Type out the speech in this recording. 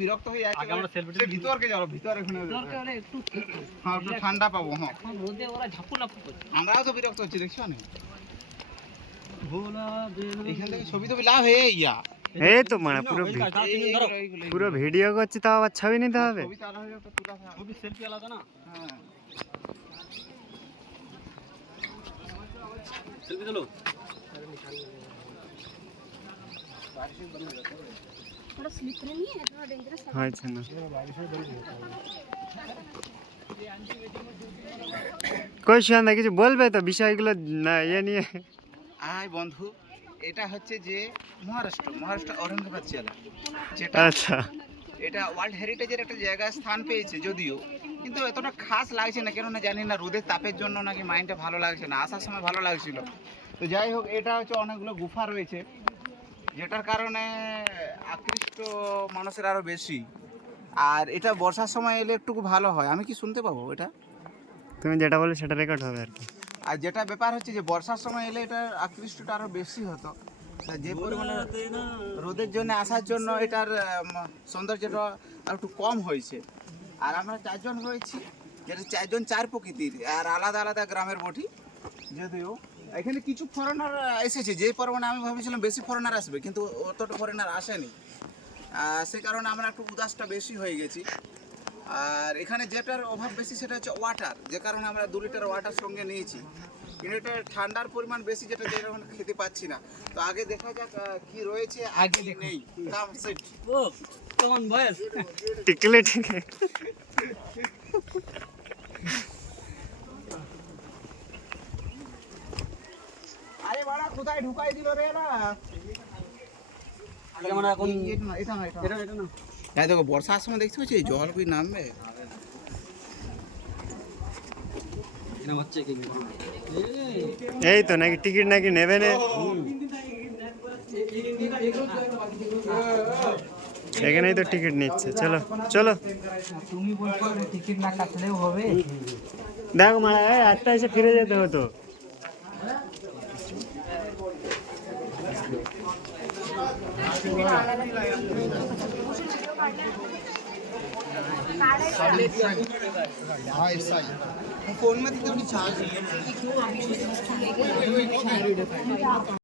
বিরক্ত হয়ে যাচ্ছে, ভিতরকে যাবো, ভিতরে একটু ঠান্ডা পাবো। হ্যাঁ, আমরাও তো বিরক্ত হচ্ছি, দেখছো না? এখান থেকে ছবি তো লাভ হয়ে ইয়া এই তো মানে পুরো ভিডিও করছি, তাও আবার ছবি নিতে হবে। সেলফি আলাদা না। হ্যাঁ, সেলফি চলো। হয়েছে না কই সুয়ান্দা কিছু বলবে তো বিষয়গুলো না ইয়ে নিয়ে? আয় বন্ধু, এটা হচ্ছে যে মহারাষ্ট্র ঔরঙ্গাবাদ জেলা, যেটা আচ্ছা এটা ওয়ার্ল্ড হেরিটেজের একটা জায়গায় স্থান পেয়েছে, যদিও কিন্তু এতটা খাস লাগছে না, কেননা জানি না রোদের তাপের জন্য নাকি মাইন্ডটা ভালো লাগছে না। আসার সময় ভালো লাগছিল। তো যাই হোক, এটা হচ্ছে অনেকগুলো গুফা রয়েছে, যেটার কারণে আকৃষ্ট মানুষের আরও বেশি। আর এটা বর্ষার সময় এলে একটু ভালো হয়। আমি কি শুনতে পাবো এটা? তুমি যেটা বলে সেটা রেকর্ড হবে আর কি। আর যেটা ব্যাপার হচ্ছে যে বর্ষার সময় এলে এটার আকৃষ্টটা আরও বেশি হতো। যে পরিমাণে রোদের জন্য আসার জন্য এটার সৌন্দর্যটা আর একটু কম হয়েছে। আর আমরা 4 জন হয়েছি, যেটা 4 জন 4 প্রকৃতির, আর আলাদা আলাদা গ্রামের বটি। যদিও এখানে কিছু ফরেনার এসেছে, যে পরিমাণে আমি ভেবেছিলাম বেশি ফরেনার আসবে, কিন্তু অতটা ফরেনার আসেনি। সে কারণে আমরা একটু উদাসটা বেশি হয়ে গেছি। আর এখানে যেটার অভাব বেশি সেটা হচ্ছে ওয়াটার, যে কারণে আমরা 2 লিটার ওয়াটার সঙ্গে নিয়েছি। কিন্তু এটা ঠান্ডার পরিমাণ বেশি, যেটা যেরকম খেতে পাচ্ছি না। তো আগে দেখা যাক কি রয়েছে, আগে নেই। কেমন বয়স টিকলে ঠিক আরে বাড়া, কোথায় ঢুকাই দিল রে না? এটা দেখো, বর্ষার সময় দেখতে পাচ্ছি জল কি নামবে। এই তো নাকি টিকিট নাকি নেবে না, এখানেই তো টিকিট নিচ্ছে। চলো চলো, তুমি বলছো টিকিট না কাটলেও হবে। দেখো মারা আটটা এসে ফিরে যেতে হতো। फोन में तो चार्ज